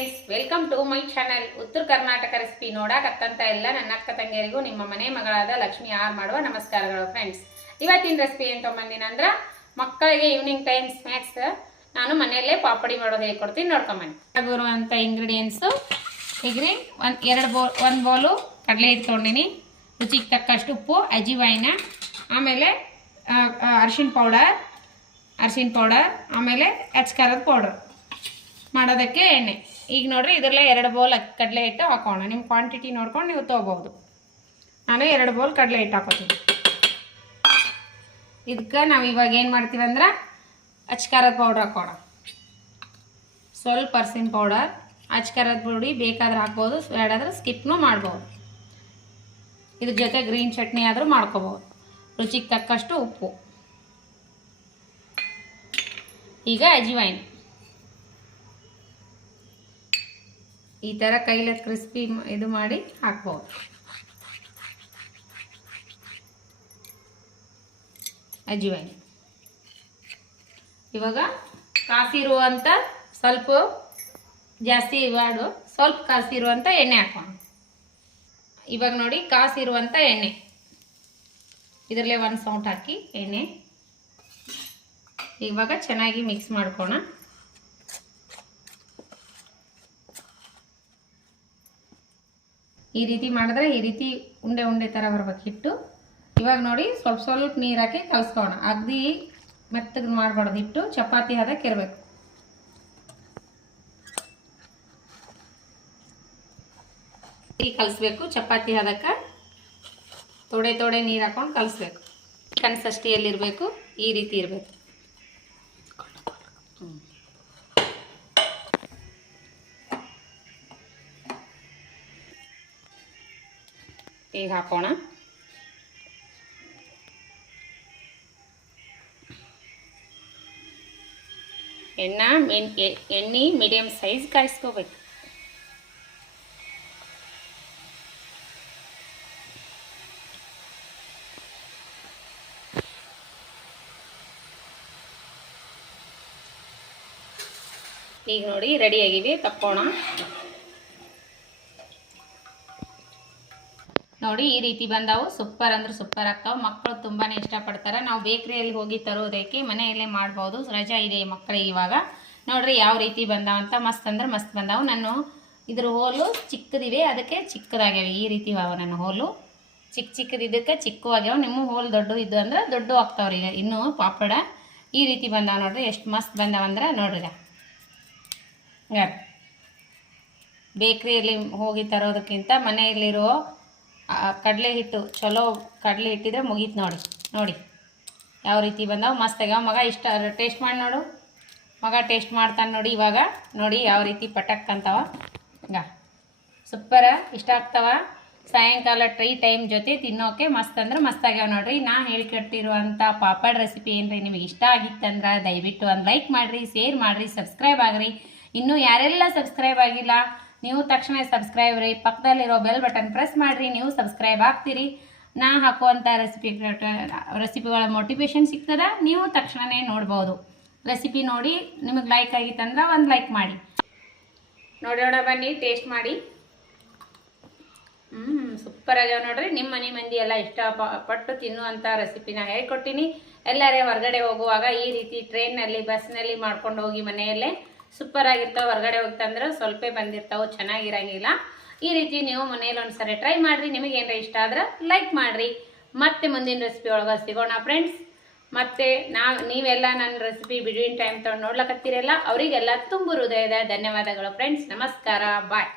Friends, welcome to my channel. Uttara Karnataka recipe ನೋಡಕತ್ತಂತ ಎಲ್ಲ ನನ್ನ ಅಕ್ಕ ತಂಗಿಯರಿಗೂ ನಿಮ್ಮ ಮನೆ ಮಗಳಾದ ಲಕ್ಷ್ಮಿ ಆರ್ ಮಾಡುವ ನಮಸ್ಕಾರಗಳು. ಫ್ರೆಂಡ್ಸ್, ಇವತ್ತಿನ ರೆಸಿಪಿ ಏನು ತೊಗೊಂಬಂದಿನ ಅಂದ್ರೆ ಮಕ್ಕಳಿಗೆ ಈವ್ನಿಂಗ್ ಟೈಮ್ ಸ್ನ್ಯಾಕ್ಸ್ ನಾನು ಮನೆಯಲ್ಲೇ ಪಾಪಡಿ ಮಾಡೋದು ಹೇಳ್ಕೊಡ್ತೀನಿ, ನೋಡ್ಕೊಂಬನ್ನಿ. ಬರುವಂಥ ಇಂಗ್ರೀಡಿಯೆಂಟ್ಸು ಹೀಗ್ರಿ, ಒಂದು ಬೌಲು ಕಡಲೆ ಹಿಟ್ಟು ತೊಗೊಂಡಿನಿ, ರುಚಿಗೆ ತಕ್ಕಷ್ಟು ಉಪ್ಪು, ಅಜಿವೈನ, ಆಮೇಲೆ ಅರಿಶಿನ ಪೌಡರ್, ಆಮೇಲೆ ಖಾರದ ಪೌಡರ್ ಮಾಡೋದಕ್ಕೆ ಎಣ್ಣೆ. ಈಗ ನೋಡ್ರಿ, ಇದರಲ್ಲೇ 2 ಬೌಲ್ ಕಡಲೆ ಹಿಟ್ಟು ಹಾಕೋಣ. ನಿಮ್ಮ ಕ್ವಾಂಟಿಟಿ ನೋಡ್ಕೊಂಡು ನೀವು ತೊಗೋಬೋದು. ನಾನು 2 ಬೌಲ್ ಕಡಲೆ ಹಿಟ್ಟು ಹಾಕೋತೀನಿ. ಇದಕ್ಕೆ ನಾವು ಇವಾಗ ಏನು ಮಾಡ್ತೀವಿ ಅಂದ್ರೆ ಖಾರದ ಪೌಡ್ರ್ ಹಾಕೋಣ. ಸ್ವಲ್ಪ ಅರಿಶಿನ ಪೌಡರ್, ಖಾರದ ಪುಡಿ ಬೇಕಾದ್ರೆ ಹಾಕ್ಬೋದು, ಬೇಡಾದ್ರೆ ಸ್ಕಿಪ್ನೂ ಮಾಡ್ಬೋದು. ಇದ್ರ ಜೊತೆ ಗ್ರೀನ್ ಚಟ್ನಿ ಆದರೂ ಮಾಡ್ಕೋಬೋದು. ರುಚಿಗೆ ತಕ್ಕಷ್ಟು ಉಪ್ಪು, ಈಗ ಅಜಿವೈನ್. ಈ ಥರ ಕೈಲೇ ಕ್ರಿಸ್ಪಿ ಇದು ಮಾಡಿ ಹಾಕ್ಬೋದು. ಅಜಿವೈನ್. ಇವಾಗ ಕಾಸಿರುವಂಥ ಸ್ವಲ್ಪ ಜಾಸ್ತಿ ಬಾಡು, ಸ್ವಲ್ಪ ಕಾಸಿರುವಂಥ ಎಣ್ಣೆ ಹಾಕೋಣ. ಇವಾಗ ನೋಡಿ, ಕಾಸಿರುವಂಥ ಎಣ್ಣೆ ಇದರಲ್ಲೇ 1 ಸೌಂಟ್ ಹಾಕಿ ಎಣ್ಣೆ ಇವಾಗ ಚೆನ್ನಾಗಿ ಮಿಕ್ಸ್ ಮಾಡ್ಕೋಣ. ಈ ರೀತಿ ಮಾಡಿದ್ರೆ ಈ ರೀತಿ ಉಂಡೆ ಥರ ಬರ್ಬೇಕು ಹಿಟ್ಟು. ಇವಾಗ ನೋಡಿ, ಸ್ವಲ್ಪ ನೀರು ಹಾಕಿ ಕಲಿಸ್ಕೋಣ. ಅಗದಿ ಮೆತ್ತಗೆ ಮಾಡಬಾರ್ದು, ಹಿಟ್ಟು ಚಪಾತಿ ಹದಕ್ಕೆ ಇರಬೇಕು. ಈ ಕಲಿಸ್ಬೇಕು ಚಪಾತಿ ಹದಕ್ಕೆ. ತೊಡೆ ನೀರು ಹಾಕೊಂಡು ಕಲಿಸ್ಬೇಕು. ಕನ್ಸಿಸ್ಟೆನ್ಸಿಯಲ್ಲಿರಬೇಕು, ಈ ರೀತಿ ಇರಬೇಕು. ಈಗ ಹಾಕೋಣ. ಎಣ್ಣೆ ಮೀಡಿಯಂ ಸೈಜ್ ಕಾಯಿಸ್ಕೋಬೇಕು. ಈಗ ನೋಡಿ, ರೆಡಿ ಆಗಿವೆ, ತಕ್ಕೋಣ. ನೋಡಿ, ಈ ರೀತಿ ಬಂದಾವು. ಸೂಪರ್ ಅಂದ್ರೆ ಸೂಪರ್ ಆಗ್ತಾವೆ. ಮಕ್ಕಳು ತುಂಬಾ ಇಷ್ಟಪಡ್ತಾರೆ. ನಾವು ಬೇಕ್ರಿಯಲ್ಲಿ ಹೋಗಿ ತರೋದಕ್ಕೆ ಮನೆಯಲ್ಲೇ ಮಾಡ್ಬೋದು. ರಜಾ ಇದೆ ಮಕ್ಕಳಿಗೆ ಇವಾಗ. ನೋಡ್ರಿ ಯಾವ ರೀತಿ ಬಂದಾವಂತ. ಮಸ್ತ್ ಅಂದ್ರೆ ಮಸ್ತ್ ಬಂದಾವು. ನಾನು ಇದ್ರ ಹೋಲು ಚಿಕ್ಕದಿವೆ, ಅದಕ್ಕೆ ಚಿಕ್ಕದಾಗ್ಯಾವ. ಈ ರೀತಿ ಅವ ನನ್ನ ಹೋಲು. ಚಿಕ್ಕದಿದ್ದಕ್ಕೆ ಚಿಕ್ಕ ಆಗ್ಯಾವ. ನಿಮ್ಮ ಹೋಲ್ ದೊಡ್ಡ ಇದ್ದು ಅಂದ್ರೆ ದೊಡ್ಡ ಆಗ್ತಾವ್ರಿ. ಈಗ ಇನ್ನೂ ಪಾಪಡ ಈ ರೀತಿ ಬಂದಾವ. ನೋಡ್ರಿ ಎಷ್ಟು ಮಸ್ತ್ ಬಂದಾವಂದ್ರೆ ನೋಡ್ರಿ. ಬೇಕ್ರಿಯಲ್ಲಿ ಹೋಗಿ ತರೋದಕ್ಕಿಂತ ಮನೆಯಲ್ಲಿರೋ ಕಡಲೆ ಹಿಟ್ಟು, ಚಲೋ ಕಡಲೆ ಹಿಟ್ಟಿದ್ರೆ ಮುಗೀತು. ನೋಡಿ ಯಾವ ರೀತಿ ಬಂದಾವ. ಮಸ್ತ್ ಆಗ್ಯಾವ. ಮಗ ಇಷ್ಟ ಟೇಸ್ಟ್ ಮಾಡಿ ನೋಡು. ಮಗ ಟೇಸ್ಟ್ ಮಾಡ್ತಾನೆ ನೋಡಿ. ಇವಾಗ ನೋಡಿ ಯಾವ ರೀತಿ ಪಟಕ್ ಅಂತಾವ. ಸೂಪರ, ಇಷ್ಟ ಆಗ್ತಾವ. ಸಾಯಂಕಾಲ ಟೈಮ್ ಜೊತೆ ತಿನ್ನೋಕೆ ಮಸ್ತ್ ಅಂದ್ರೆ ಮಸ್ತ್ ಆಗ್ಯಾವ. ನೋಡ್ರಿ, ನಾ ಹೇಳ್ಕೊಟ್ಟಿರುವಂಥ ಪಾಪಡ್ ರೆಸಿಪಿ ಏನ್ರಿ ನಿಮಗೆ ಇಷ್ಟ ಆಗಿತ್ತಂದ್ರೆ ದಯವಿಟ್ಟು ಒಂದು ಲೈಕ್ ಮಾಡಿರಿ, ಶೇರ್ ಮಾಡಿರಿ, ಸಬ್ಸ್ಕ್ರೈಬ್ ಆಗಿರಿ. ಇನ್ನೂ ಯಾರೆಲ್ಲ ಸಬ್ಸ್ಕ್ರೈಬ್ ಆಗಿಲ್ಲ ನೀವು ತಕ್ಷಣ ಸಬ್ಸ್ಕ್ರೈಬ್ ರೀ. ಪಕ್ಕದಲ್ಲಿರೋ ಬೆಲ್ ಬಟನ್ ಪ್ರೆಸ್ ಮಾಡಿರಿ, ನೀವು ಸಬ್ಸ್ಕ್ರೈಬ್ ಆಗ್ತೀರಿ. ನಾ ಹಾಕುವಂಥ ರೆಸಿಪಿಗಳ ಮೋಟಿವೇಶನ್ ಸಿಗ್ತದ. ನೀವು ತಕ್ಷಣವೇ ನೋಡ್ಬೋದು. ರೆಸಿಪಿ ನೋಡಿ ನಿಮಗೆ ಲೈಕ್ ಆಗಿತ್ತಂದ್ರೆ ಒಂದು ಲೈಕ್ ಮಾಡಿ. ನೋಡೋಣ ಬನ್ನಿ, ಟೇಸ್ಟ್ ಮಾಡಿ. ಸೂಪರ್ ಆಗ್ಯಾವ ನೋಡ್ರಿ. ನಿಮ್ಮ ಮನೆ ಮಂದಿ ಎಲ್ಲ ಇಷ್ಟಪಟ್ಟು ತಿನ್ನುವಂಥ ರೆಸಿಪಿನ ಹೇಳ್ಕೊಟ್ಟಿನಿ. ಎಲ್ಲರೇ ಹೊರಗಡೆ ಹೋಗುವಾಗ ಈ ರೀತಿ ಟ್ರೈನಲ್ಲಿ, ಬಸ್ನಲ್ಲಿ ಮಾಡ್ಕೊಂಡು ಹೋಗಿ ಮನೆಯಲ್ಲೇ ಸೂಪರ್ ಆಗಿರ್ತಾವೆ. ಹೊರಗಡೆ ಹೋಗ್ತಂದ್ರೆ ಸ್ವಲ್ಪ ಬಂದಿರ್ತಾವೆ, ಚೆನ್ನಾಗಿರಂಗಿಲ್ಲ. ಈ ರೀತಿ ನೀವು ಮನೇಲಿ ಒಂದ್ಸರಿ ಟ್ರೈ ಮಾಡಿರಿ. ನಿಮಗೆ ಏನಾರ ಇಷ್ಟ ಆದ್ರೆ ಲೈಕ್ ಮಾಡಿರಿ. ಮತ್ತೆ ಮುಂದಿನ ರೆಸಿಪಿ ಒಳಗೆ ಸಿಗೋಣ ಫ್ರೆಂಡ್ಸ್. ಮತ್ತೆ ನೀವೆಲ್ಲ ನನ್ನ ರೆಸಿಪಿ ಬಿಟ್ವೀನ್ ಟೈಮ್ ತೊಗೊಂಡು ನೋಡ್ಲಕತ್ತೀರಲ್ಲ, ಅವರಿಗೆಲ್ಲ ತುಂಬ ಹೃದಯದ ಧನ್ಯವಾದಗಳು ಫ್ರೆಂಡ್ಸ್. ನಮಸ್ಕಾರ, ಬಾಯ್.